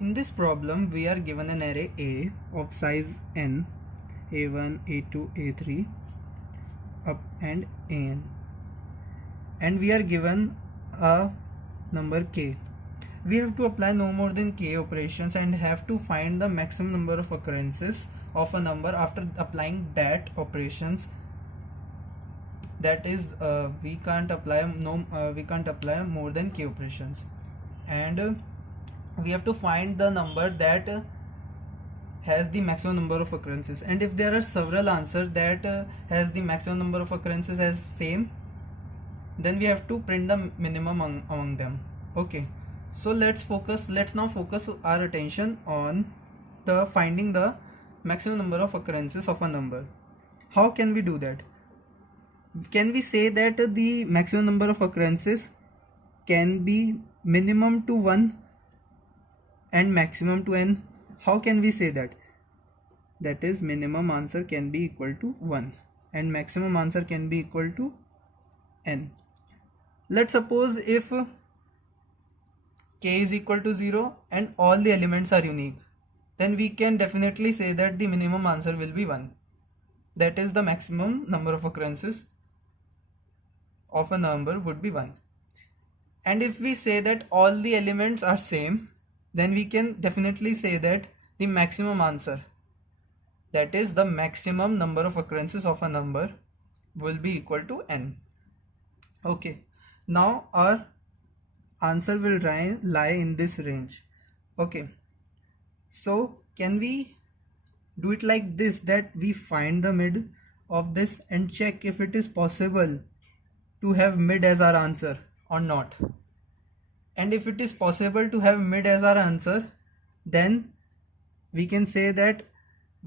In this problem, we are given an array A of size n, A1, A2, A3, up and an, and we are given a number k. We have to apply no more than k operations and have to find the maximum number of occurrences of a number after applying that operations. That is, we can't apply more than k operations, and we have to find the number that has the maximum number of occurrences. And if there are several answers that has the maximum number of occurrences as same, then we have to print the minimum among them. Okay, so let's now focus our attention on the finding the maximum number of occurrences of a number. How can we do that? Can we say that the maximum number of occurrences can be minimum to 1 and maximum to n? How can we say that? That is, minimum answer can be equal to 1 and maximum answer can be equal to n. Let's suppose if k is equal to 0 and all the elements are unique, then we can definitely say that the minimum answer will be 1. That is, the maximum number of occurrences of a number would be 1. And if we say that all the elements are same, then we can definitely say that the maximum answer, that is the maximum number of occurrences of a number, will be equal to n. Okay, now our answer will lie in this range. Okay, so can we do it like this, that we find the mid of this and check if it is possible to have mid as our answer or not? And if it is possible to have mid as our answer, then we can say that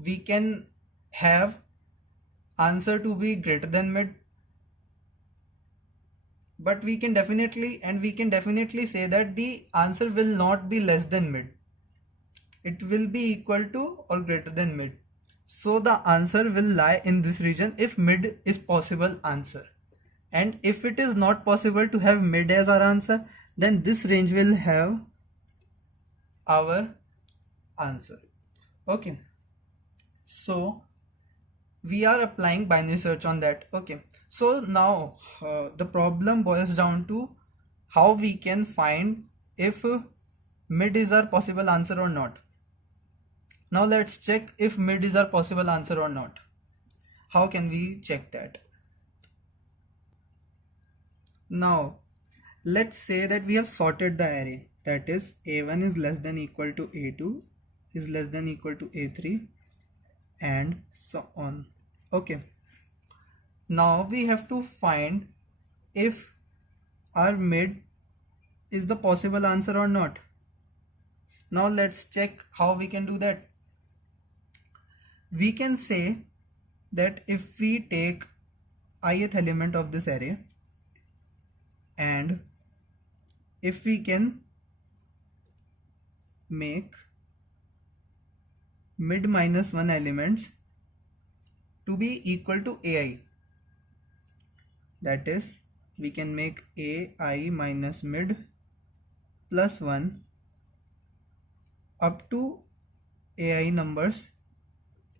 we can have answer to be greater than mid, but we can definitely say that the answer will not be less than mid. It will be equal to or greater than mid. So the answer will lie in this region if mid is possible answer. And if it is not possible to have mid as our answer, then this range will have our answer. Okay, so we are applying binary search on that. Okay, so now the problem boils down to how we can find if mid is our possible answer or not. Now let's check if mid is our possible answer or not. How can we check that? Now let's say that we have sorted the array, that is, A1 is less than equal to A2 is less than equal to A3 and so on. Okay, now we have to find if our mid is the possible answer or not. Now let's check how we can do that. We can say that if we take ith element of this array and if we can make mid minus 1 elements to be equal to ai, that is, we can make ai minus mid plus 1 up to ai numbers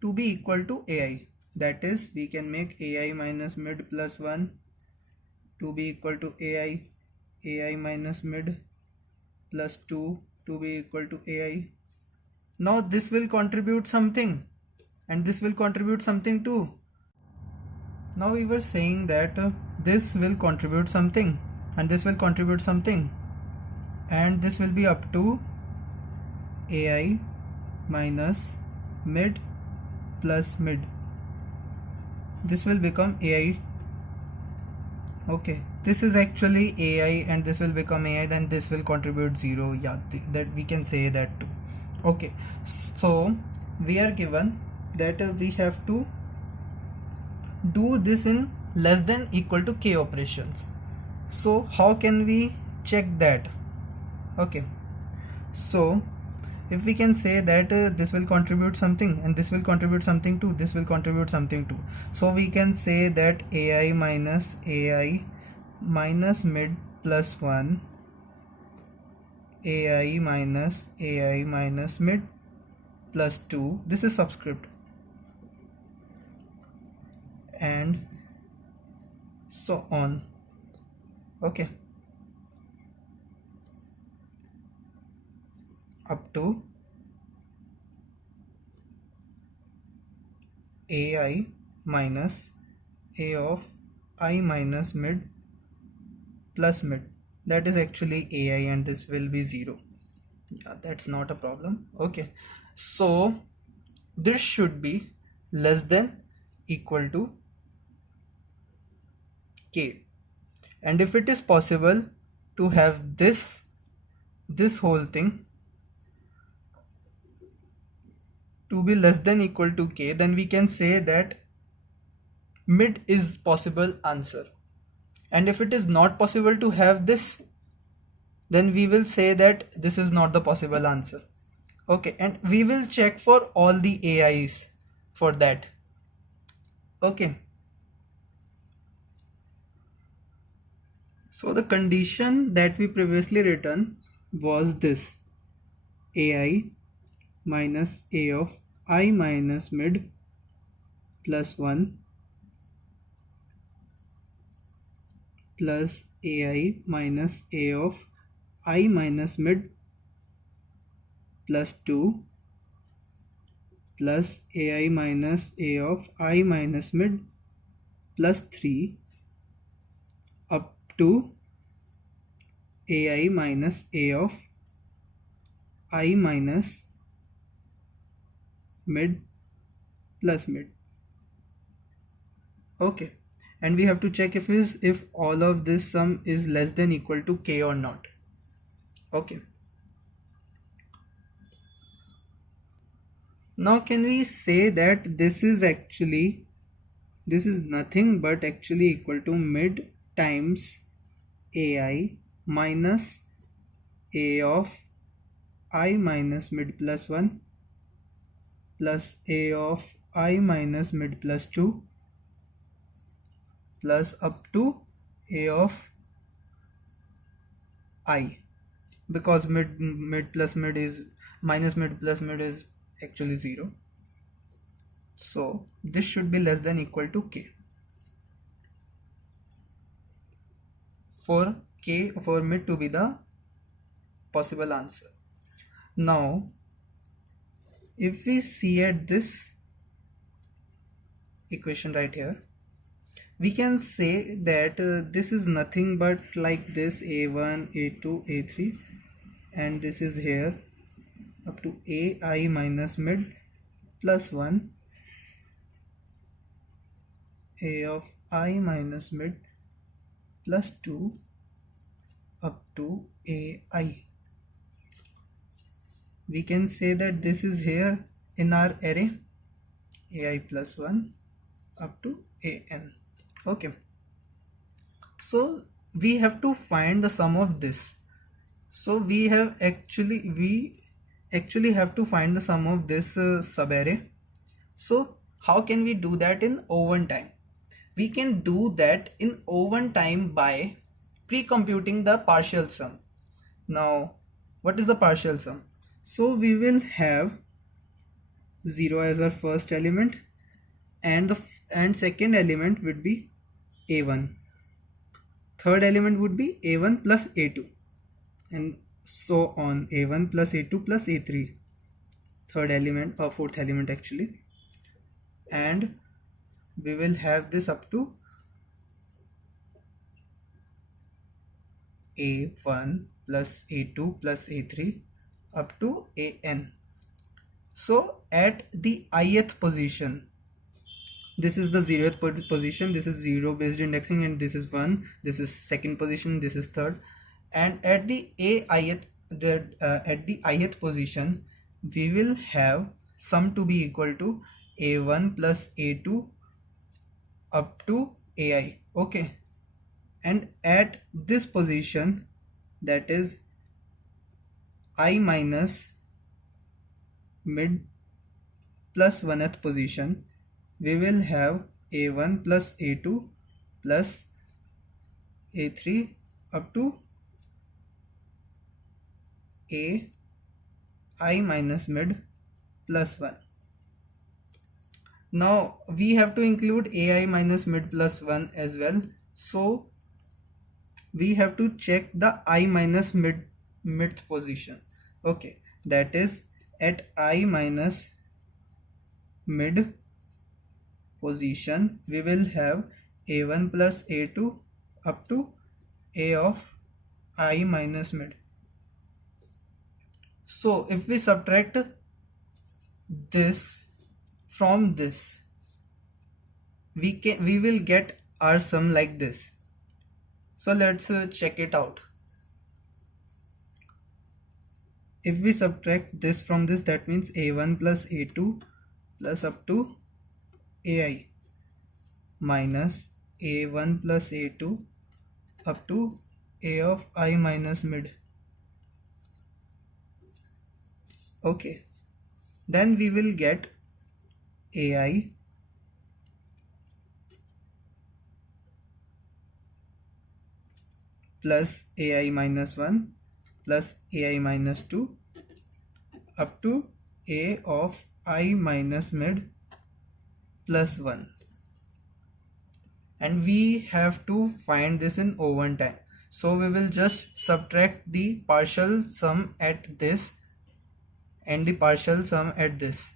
to be equal to ai, that is, we can make ai minus mid plus 1 to be equal to ai minus mid plus 2 to be equal to ai. Now this will contribute something and this will contribute something too. Now we were saying that this will contribute something and this will contribute something, and this will be up to ai minus mid plus mid. This will become ai. Okay, this is actually ai and this will become ai, then this will contribute 0. Yeah, that we can say that too. Okay, so we are given that we have to do this in less than equal to k operations. So how can we check that? Okay, so if we can say that this will contribute something and this will contribute something too, this will contribute something too, so we can say that ai minus mid plus 1 ai minus mid plus 2, this is subscript, and so on. Okay, up to ai minus a of I minus mid plus mid, that is actually ai, and this will be 0. Yeah, that's not a problem. Okay, so this should be less than equal to k, and if it is possible to have this whole thing to be less than equal to k, then we can say that mid is possible answer. And if it is not possible to have this, then we will say that this is not the possible answer. Okay, and we will check for all the AIs for that. Okay, so the condition that we previously written was this: AI minus A of I minus mid plus 1 plus AI minus A of I minus mid plus 2 plus ai minus a of I minus mid plus 3 up to ai minus a of I minus mid plus mid. Okay, and we have to check if all of this sum is less than equal to k or not. Okay, now can we say that this is nothing but actually equal to mid times ai minus a of I minus mid plus 1 plus a of I minus mid plus 2 plus up to a of I, because mid plus mid is minus mid plus mid is actually 0. So this should be less than equal to k. For mid to be the possible answer. Now if we see at this equation right here, we can say that this is nothing but like this: a1 a2 a3, and this is here up to ai minus mid plus 1 a of I minus mid plus 2 up to ai. We can say that this is here in our array ai plus 1 up to an. Okay, so we have to find the sum of this. So we actually have to find the sum of this subarray. So how can we do that in O1 time? We can do that in O1 time by pre-computing the partial sum. Now what is the partial sum? So we will have 0 as our first element, and second element would be a1, third element would be a1 plus a2, and so on, a1 plus a2 plus a3, third element or fourth element actually, and we will have this up to a1 plus a2 plus a3 up to an. So at the ith position, this is the 0th position, this is 0 based indexing, and this is 1, this is second position, this is third, and at the ith position we will have sum to be equal to a1 plus a2 up to ai. Okay, and at this position, that is I minus mid plus 1th position, we will have a1 plus a2 plus a3 up to a I minus mid plus 1. Now we have to include ai minus mid plus 1 as well, so we have to check the I minus midth position. Okay, that is at I minus mid position we will have a1 plus a2 up to a of I minus mid. So if we subtract this from this, we will get our sum like this. So let's check it out. If we subtract this from this, that means a1 plus a2 plus up to ai minus a1 plus a2 up to a of I minus mid. Okay, then we will get ai plus ai minus 1 plus ai minus 2 up to a of I minus mid plus 1. And we have to find this in O1 time. So we will just subtract the partial sum at this and the partial sum at this.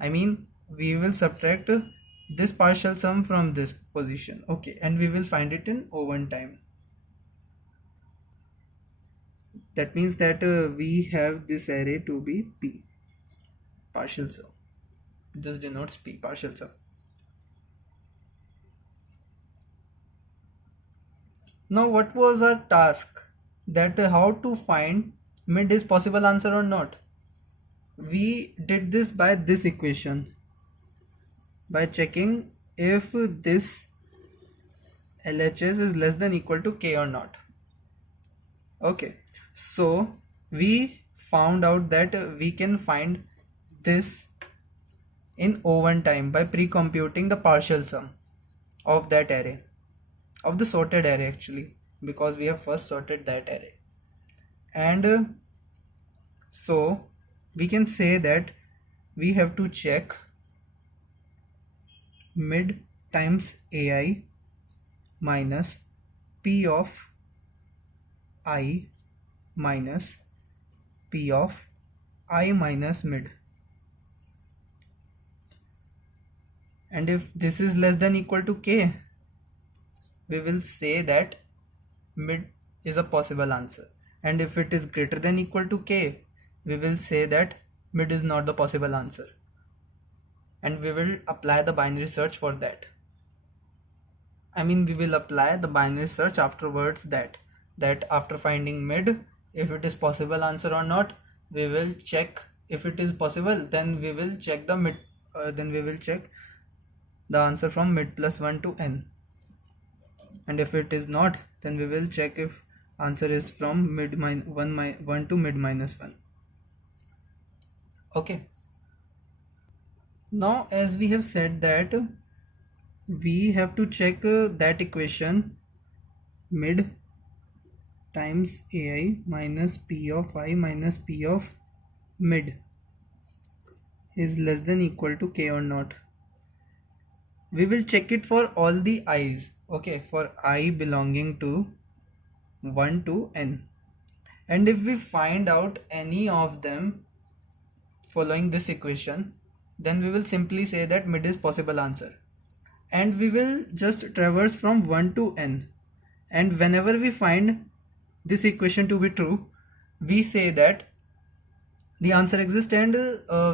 I mean, we will subtract this partial sum from this position. Okay, and we will find it in O1 time. That means that we have this array to be P, partial sum. This denotes P, partial sum. Now what was our task? That how to find mid is possible answer or not. We did this by this equation, by checking if this LHS is less than equal to K or not. Okay, so we found out that we can find this in O1 time by pre-computing the partial sum of that array, of the sorted array actually, because we have first sorted that array. And so we can say that we have to check mid times ai minus p of I minus p of I minus mid. And if this is less than equal to k, we will say that mid is a possible answer. And if it is greater than equal to k, we will say that mid is not the possible answer. And we will apply the binary search for that. I mean, we will apply the binary search afterwards, that after finding mid, if it is possible answer or not, we will check. If it is possible, then we will check the mid, then we will check the answer from mid plus 1 to n. And if it is not, then we will check if answer is from mid 1 to mid minus 1. Okay. Now as we have said that we have to check that equation mid times ai minus p of I minus p of mid is less than equal to k or not. We will check it for all the i's. Okay, for I belonging to 1 to n. And if we find out any of them following this equation, then we will simply say that mid is possible answer. And we will just traverse from 1 to n. And whenever we find this equation to be true, we say that the answer exists, and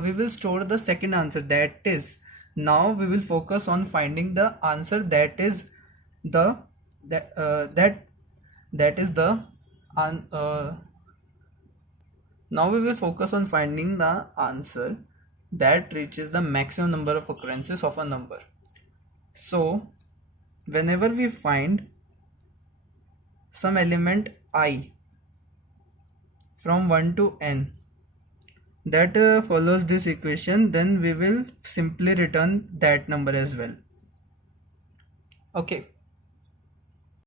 we will store the second answer. That is, now we will focus on finding the answer that is the now we will focus on finding the answer that reaches the maximum number of occurrences of a number. So whenever we find some element I from 1 to n that follows this equation, then we will simply return that number as well. Okay,